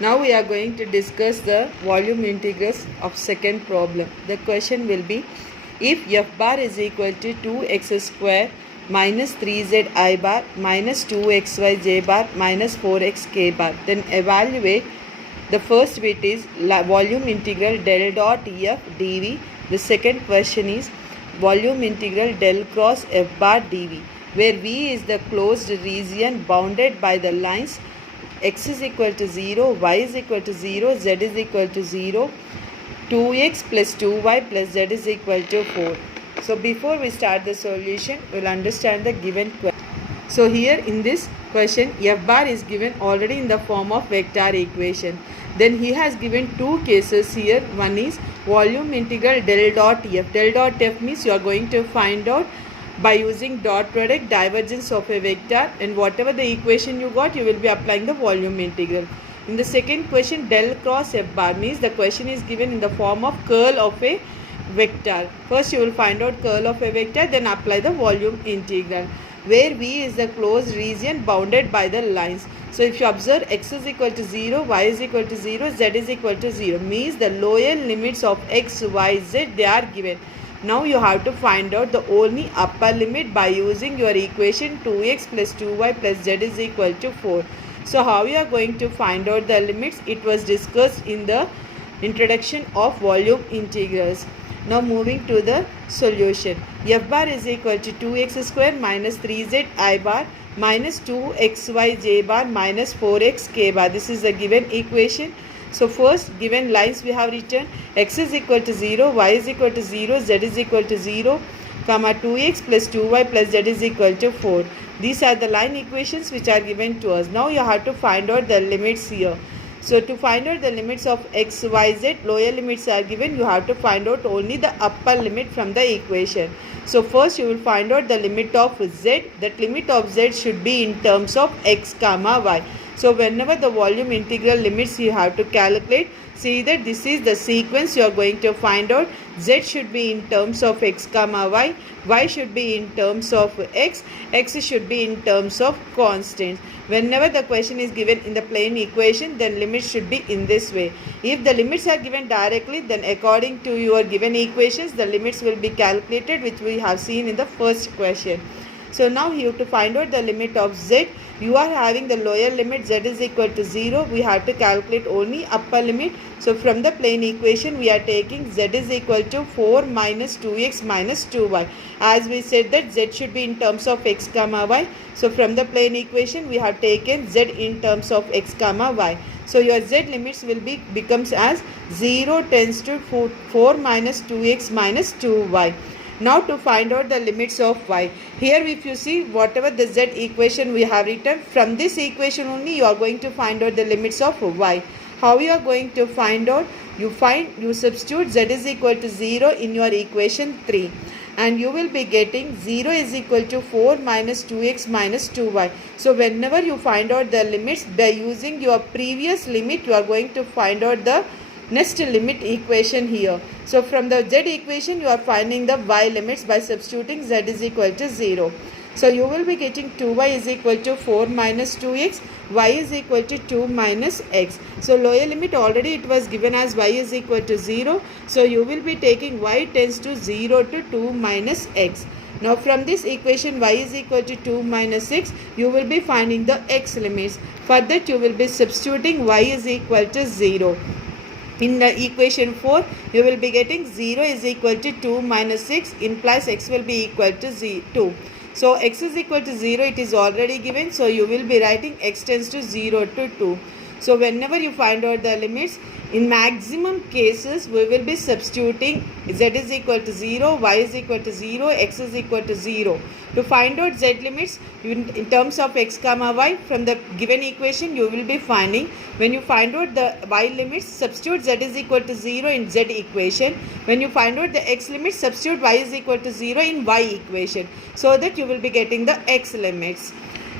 Now we are going to discuss the volume integrals of second problem. The question will be, if f bar is equal to 2x square minus 3zi bar minus 2xyj bar minus 4xk bar, then evaluate the first bit is volume integral del dot f dv. The second question is volume integral del cross f bar dv, where v is the closed region bounded by the lines x is equal to 0, y is equal to 0, z is equal to 0, 2x plus 2y plus z is equal to 4. So before we start the solution, we'll understand the given question. So here in this question, f bar is given already in the form of vector equation. Then he has given two cases here. One is volume integral del dot f. Del dot f means you are going to find out by using dot product divergence of a vector, and whatever the equation you got, you will be applying the volume integral. In the second question, del cross f bar means the question is given in the form of curl of a vector. First you will find out curl of a vector, then apply the volume integral, where v is the closed region bounded by the lines. So if you observe, x is equal to 0, y is equal to 0, z is equal to 0, means the lower limits of x, y, z, they are given. Now you have to find out the only upper limit by using your equation 2x plus 2y plus z is equal to 4. So how you are going to find out the limits? It was discussed in the introduction of volume integrals. Now moving to the solution. F bar is equal to 2x square minus 3zi bar minus 2xyj bar minus 4xk bar. This is the given equation. So first given lines we have written x is equal to 0, y is equal to 0, z is equal to 0, comma 2x plus 2y plus z is equal to 4. These are the line equations which are given to us. Now you have to find out the limits here. So to find out the limits of x, y, z, lower limits are given. You have to find out only the upper limit from the equation. So first you will find out the limit of z. That limit of z should be in terms of x comma y. So whenever the volume integral limits you have to calculate, see that this is the sequence you are going to find out. Z should be in terms of x comma y, y should be in terms of x, x should be in terms of constants. Whenever the question is given in the plain equation, then limits should be in this way. If the limits are given directly, then according to your given equations, the limits will be calculated, which we have seen in the first question. So now you have to find out the limit of z. You are having the lower limit, z is equal to 0. We have to calculate only upper limit. So from the plain equation we are taking z is equal to 4 minus 2x minus 2y. As we said that z should be in terms of x comma y. So from the plain equation we have taken z in terms of x comma y. So your z limits will be becomes as 0 tends to 4 minus 2x minus 2y. Now to find out the limits of y. Here if you see whatever the z equation we have written, from this equation only you are going to find out the limits of y. How you are going to find out? You substitute z is equal to 0 in your equation 3. And you will be getting 0 is equal to 4 minus 2x minus 2y. So whenever you find out the limits by using your previous limit, you are going to find out the next limit equation here. So from the z equation you are finding the y limits by substituting z is equal to 0. So you will be getting 2y is equal to 4 minus 2x, y is equal to 2 minus x. So lower limit already it was given as y is equal to 0. So you will be taking y tends to 0 to 2 minus x. Now from this equation y is equal to 2 minus x, you will be finding the x limits. For that you will be substituting y is equal to 0. In the equation 4, you will be getting 0 is equal to 2 minus 6 implies x will be equal to 2. So x is equal to 0, it is already given. So you will be writing x tends to 0 to 2. So whenever you find out the limits, in maximum cases we will be substituting z is equal to 0, y is equal to 0, x is equal to 0. To find out z limits in terms of x comma y, from the given equation you will be finding, when you find out the y limits, substitute z is equal to 0 in z equation. When you find out the x limits, substitute y is equal to 0 in y equation, so that you will be getting the x limits.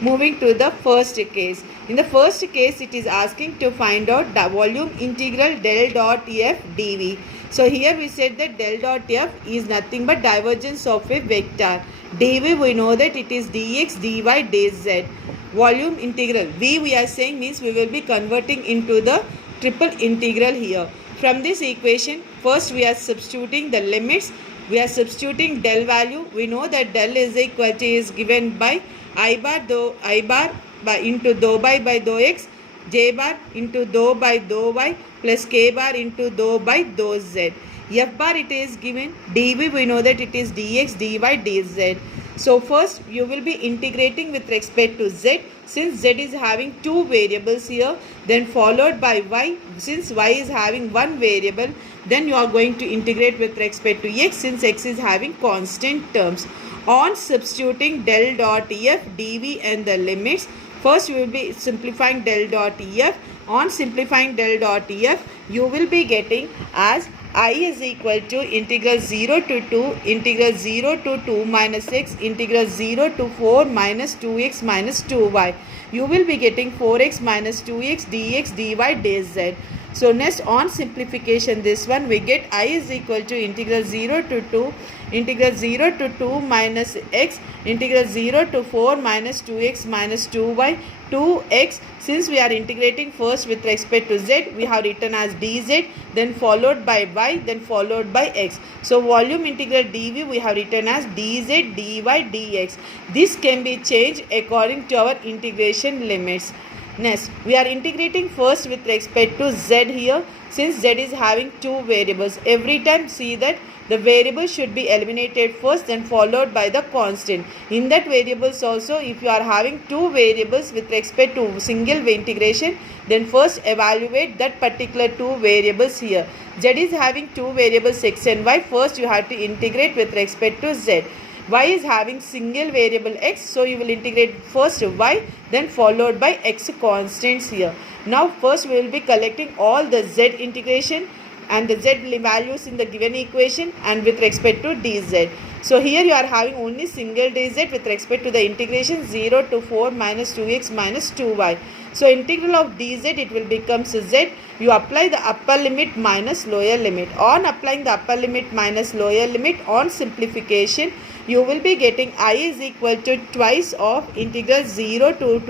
Moving to the first case. In the first case, it is asking to find out the volume integral del dot f dv. So here we said that del dot f is nothing but divergence of a vector. dv we know that it is dx, dy, dz. volume integral. V we are saying means we will be converting into the triple integral here. From this equation, first we are substituting the limits. We are substituting del value. We know that del is equal to is given by I bar by into dou by dou x, j bar into dou by dou y plus k bar into dou by dou z. F bar it is given dv, we know that it is dx, dy, dz. So first you will be integrating with respect to z, since z is having two variables here, then followed by y, since y is having one variable, then you are going to integrate with respect to x, since x is having constant terms. On substituting del dot f, dv and the limits, first we will be simplifying del dot f. On simplifying del dot f, you will be getting as I is equal to integral 0 to 2, integral 0 to 2 minus x, integral 0 to 4 minus 2x minus 2y. You will be getting 4x minus 2x dx, dy, dz. So next on simplification, this one we get I is equal to integral 0 to 2, integral 0 to 2 minus x, integral 0 to 4 minus 2x minus 2y, 2x. Since we are integrating first with respect to z, we have written as dz, then followed by y, then followed by x. So volume integral dv we have written as dz, dy, dx. This can be changed according to our integration limits. Next, we are integrating first with respect to z here, since z is having two variables. Every time see that the variable should be eliminated first, then followed by the constant. In that variables also, if you are having two variables with respect to single integration, then first evaluate that particular two variables here. Z is having two variables x and y. First you have to integrate with respect to z. Y is having single variable x, so you will integrate first y, then followed by x constants here. Now first we will be collecting all the z integration and the z values in the given equation and with respect to dz. So here you are having only single dz with respect to the integration 0 to 4 minus 2x minus 2y. So integral of dz, it will become z. You apply the upper limit minus lower limit. On applying the upper limit minus lower limit, on simplification, you will be getting I is equal to twice of integral 0 to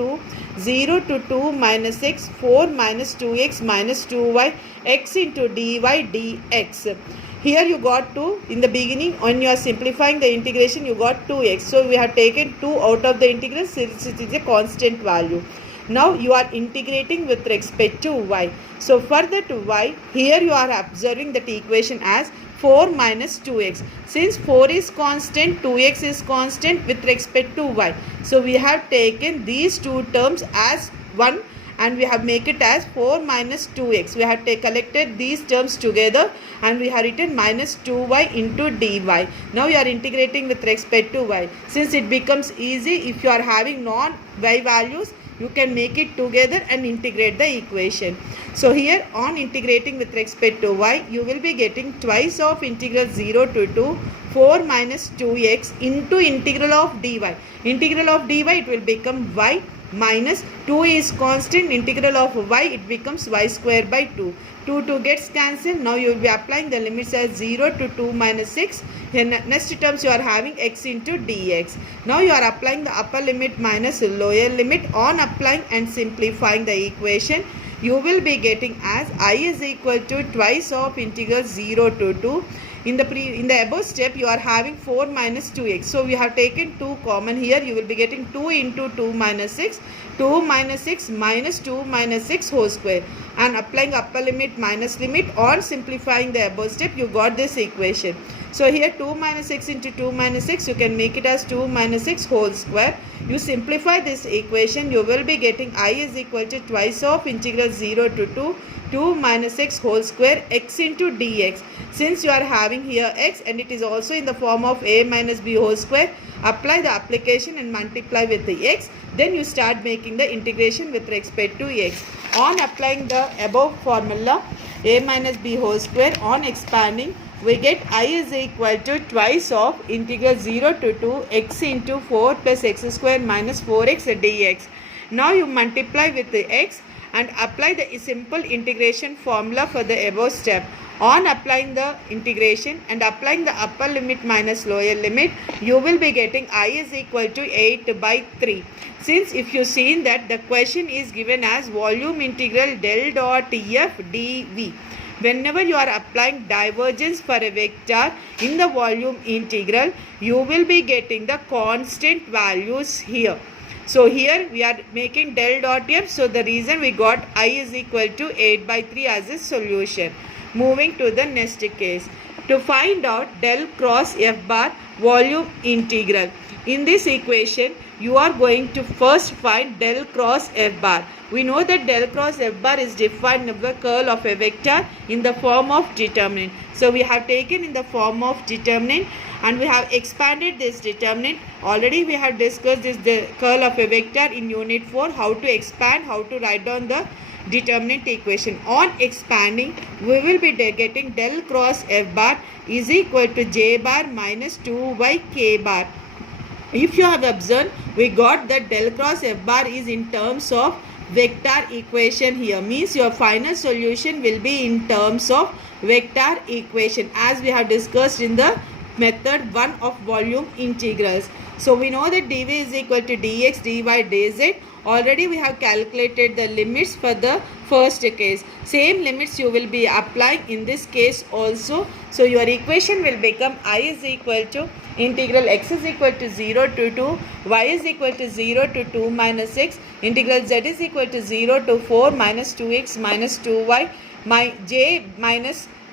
2 minus x, 4 minus 2x minus 2y, x into dy dx. Here you got 2 in the beginning. When you are simplifying the integration, you got 2x. So we have taken 2 out of the integral since it is a constant value. Now you are integrating with respect to y. So for that y, here you are observing that equation as 4 minus 2x. Since 4 is constant, 2x is constant with respect to y. So we have taken these two terms as 1 and we have make it as 4 minus 2x. We have collected these terms together and we have written minus 2y into dy. Now you are integrating with respect to y. Since it becomes easy, if you are having non-y values, you can make it together and integrate the equation. So here on integrating with respect to y, you will be getting twice of integral 0 to 2, 4 minus 2x into integral of dy. Integral of dy, it will become y minus 2 is constant, integral of y, it becomes y square by 2. 2 gets cancelled. Now you will be applying the limits as 0 to 2 minus 6. Then next terms you are having x into dx. Now you are applying the upper limit minus lower limit. On applying and simplifying the equation, you will be getting as I is equal to twice of integral 0 to 2. In the above step, you are having 4 minus 2x. So we have taken 2 common here. You will be getting 2 into 2 minus 6. 2 minus 6 minus 2 minus 6 whole square. And applying upper limit minus limit, on simplifying the above step, you got this equation. So here 2 minus 6 into 2 minus 6, you can make it as 2 minus 6 whole square. You simplify this equation, you will be getting I is equal to twice of integral 0 to 2 minus x whole square x into dx. Since you are having here x and it is also in the form of a minus b whole square, apply the application and multiply with the x. Then you start making the integration with respect to x. On applying the above formula, a minus b whole square, on expanding, we get I is equal to twice of integral 0 to 2 x into 4 plus x square minus 4x dx. Now you multiply with the x and apply the simple integration formula for the above step. On applying the integration and applying the upper limit minus lower limit, you will be getting I is equal to 8 by 3. Since if you seen that the question is given as volume integral del dot f dv. Whenever you are applying divergence for a vector in the volume integral, you will be getting the constant values here. So here we are making del dot f. So the reason we got I is equal to 8 by 3 as a solution. Moving to the next case. To find out del cross f bar volume integral. In this equation, you are going to first find del cross f bar. We know that del cross f bar is defined as the curl of a vector in the form of determinant. So we have taken in the form of determinant and we have expanded this determinant. Already we have discussed this the curl of a vector in unit 4, how to expand, how to write down the determinant equation. On expanding, we will be getting del cross f bar is equal to j bar minus 2y k bar. If you have observed, we got that del cross f bar is in terms of vector equation here. Means your final solution will be in terms of vector equation as we have discussed in the method 1 of volume integrals. So we know that dv is equal to dx, dy, dz. Already we have calculated the limits for the first case. Same limits you will be applying in this case also. So your equation will become I is equal to integral x is equal to 0 to 2, y is equal to 0 to 2 minus x, integral z is equal to 0 to 4 minus 2x minus 2y,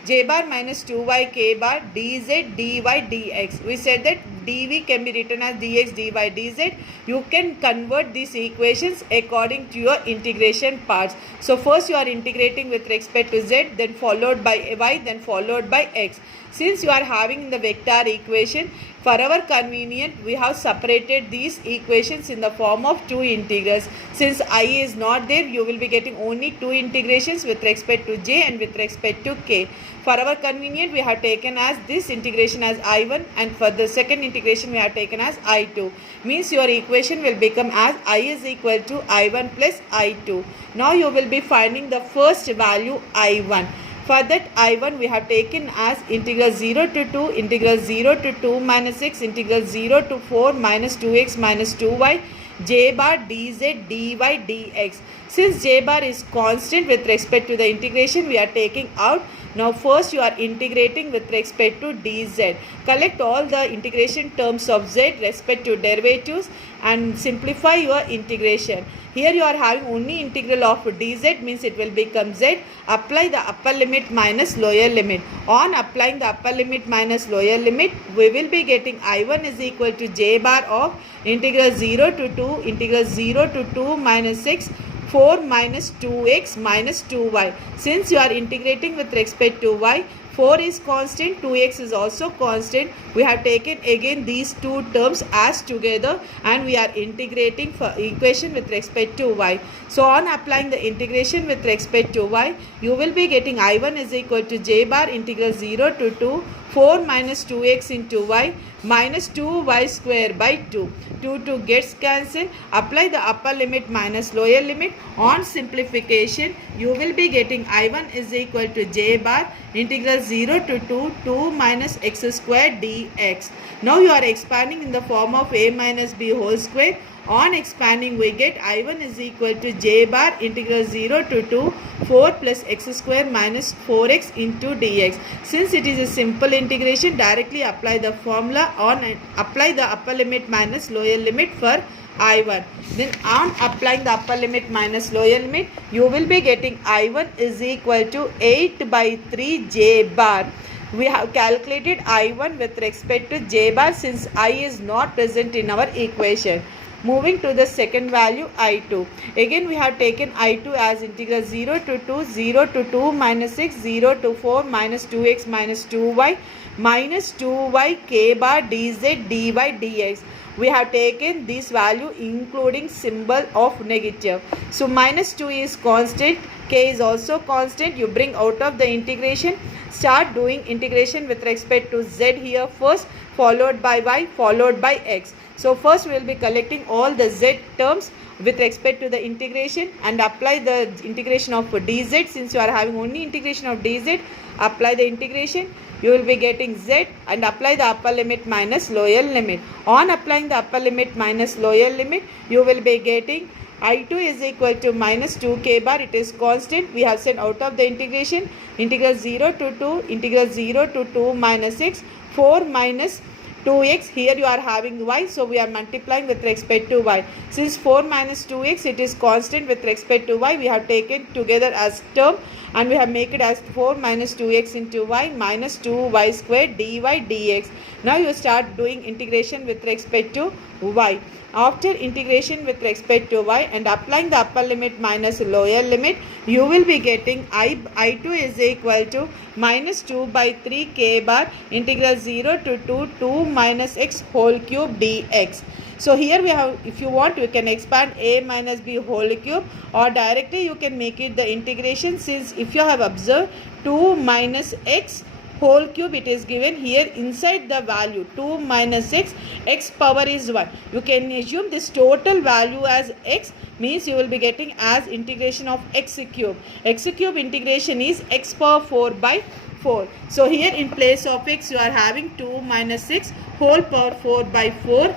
j bar minus 2y k bar dz dy dx. We said that dv can be written as dx dy dz. You can convert these equations according to your integration parts. So first you are integrating with respect to z, then followed by y, then followed by x. Since you are having the vector equation, for our convenience, we have separated these equations in the form of two integrals. Since I is not there, you will be getting only two integrations with respect to j and with respect to k. For our convenience, we have taken as this integration as I1 and for the second integration we have taken as I2. Means your equation will become as I is equal to I1 plus I2. Now you will be finding the first value I1. For that I1 we have taken as integral 0 to 2, integral 0 to 2 minus x, integral 0 to 4 minus 2x minus 2y, j bar dz dy dx. Since j bar is constant with respect to the integration, we are taking out. Now first you are integrating with respect to dz. Collect all the integration terms of z respect to derivatives and simplify your integration. Here you are having only integral of dz, means it will become z. Apply the upper limit minus lower limit. On applying the upper limit minus lower limit, we will be getting I1 is equal to j bar of integral 0 to 2, integral 0 to 2 minus x, 4 minus 2x minus 2y. Since you are integrating with respect to y, 4 is constant, 2x is also constant. We have taken again these two terms as together and we are integrating for equation with respect to y. So on applying the integration with respect to y, you will be getting I1 is equal to j bar integral 0 to 2, 4 minus 2x into y minus 2y square by 2. 2 gets cancelled. Apply the upper limit minus lower limit. On simplification, you will be getting I1 is equal to j bar integral 0 to 2, 2 minus x square dx. Now you are expanding in the form of a minus b whole square. On expanding, we get I1 is equal to j bar integral 0 to 2, 4 plus x square minus 4x into dx. Since it is a simple integration, directly apply the formula on and apply the upper limit minus lower limit for I1. Then on applying the upper limit minus lower limit, you will be getting I1 is equal to 8 by 3 j bar. We have calculated I1 with respect to j bar since I is not present in our equation. Moving to the second value I2. Again we have taken I2 as integral 0 to 2, 0 to 2 minus 6, 0 to 4 minus 2x minus 2y minus 2y k bar dz dy dx. We have taken this value including symbol of negative. So minus 2 is constant, k is also constant. You bring out of the integration. Start doing integration with respect to z here first, followed by y, followed by x. So first we will be collecting all the z terms. with respect to the integration and apply the integration of dz. Since you are having only integration of dz, apply the integration, you will be getting z, and apply the upper limit minus lower limit. On applying the upper limit minus lower limit, you will be getting I2 is equal to minus 2k bar. It is constant. We have said out of the integration, integral 0 to 2, integral 0 to 2 minus x, 4 minus 2x. Here you are having y, so we are multiplying with respect to y. Since 4 minus 2x, it is constant with respect to y, we have taken together as term, and we have make it as 4 minus 2x into y minus 2y square dy dx. Now you start doing integration with respect to y. After integration with respect to y and applying the upper limit minus lower limit, you will be getting I2 is equal to minus 2 by 3 k bar integral 0 to 2 minus x whole cube dx. So here we have, if you want, you can expand a minus b whole cube, or directly you can make it the integration. Since if you have observed 2 minus x whole cube, it is given here inside the value 2 minus x power is 1. You can assume this total value as x, means you will be getting as integration of x cube. X cube integration is x power 4 by 4. So here in place of x, you are having 2 minus x whole power 4 by 4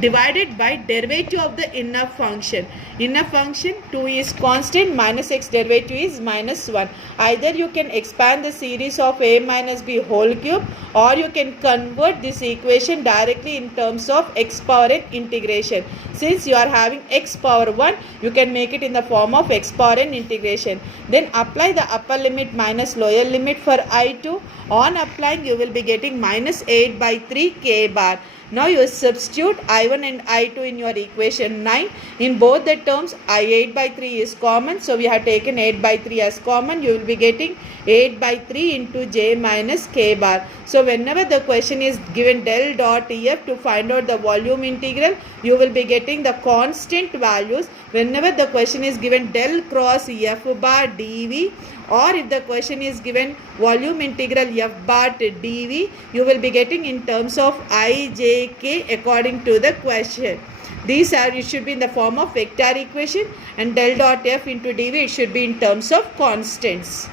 divided by derivative of the inner function. Inner function 2 is constant, minus x derivative is minus 1. Either you can expand the series of a minus b whole cube, or you can convert this equation directly in terms of x power n integration. Since you are having x power 1, you can make it in the form of x power n integration. Then apply the upper limit minus lower limit for I2. On applying, you will be getting minus 8 by 3 k bar. Now you substitute I1 and I2 in your equation 9. In both the terms, I8 by 3 is common. So we have taken 8 by 3 as common. You will be getting 8 by 3 into j minus k bar. So whenever the question is given del dot F to find out the volume integral, you will be getting the constant values. Whenever the question is given del cross F bar dv, or if the question is given volume integral f bar dv, you will be getting in terms of I, j, k according to the question. These are, it should be in the form of vector equation, and del dot f into dv, it should be in terms of constants.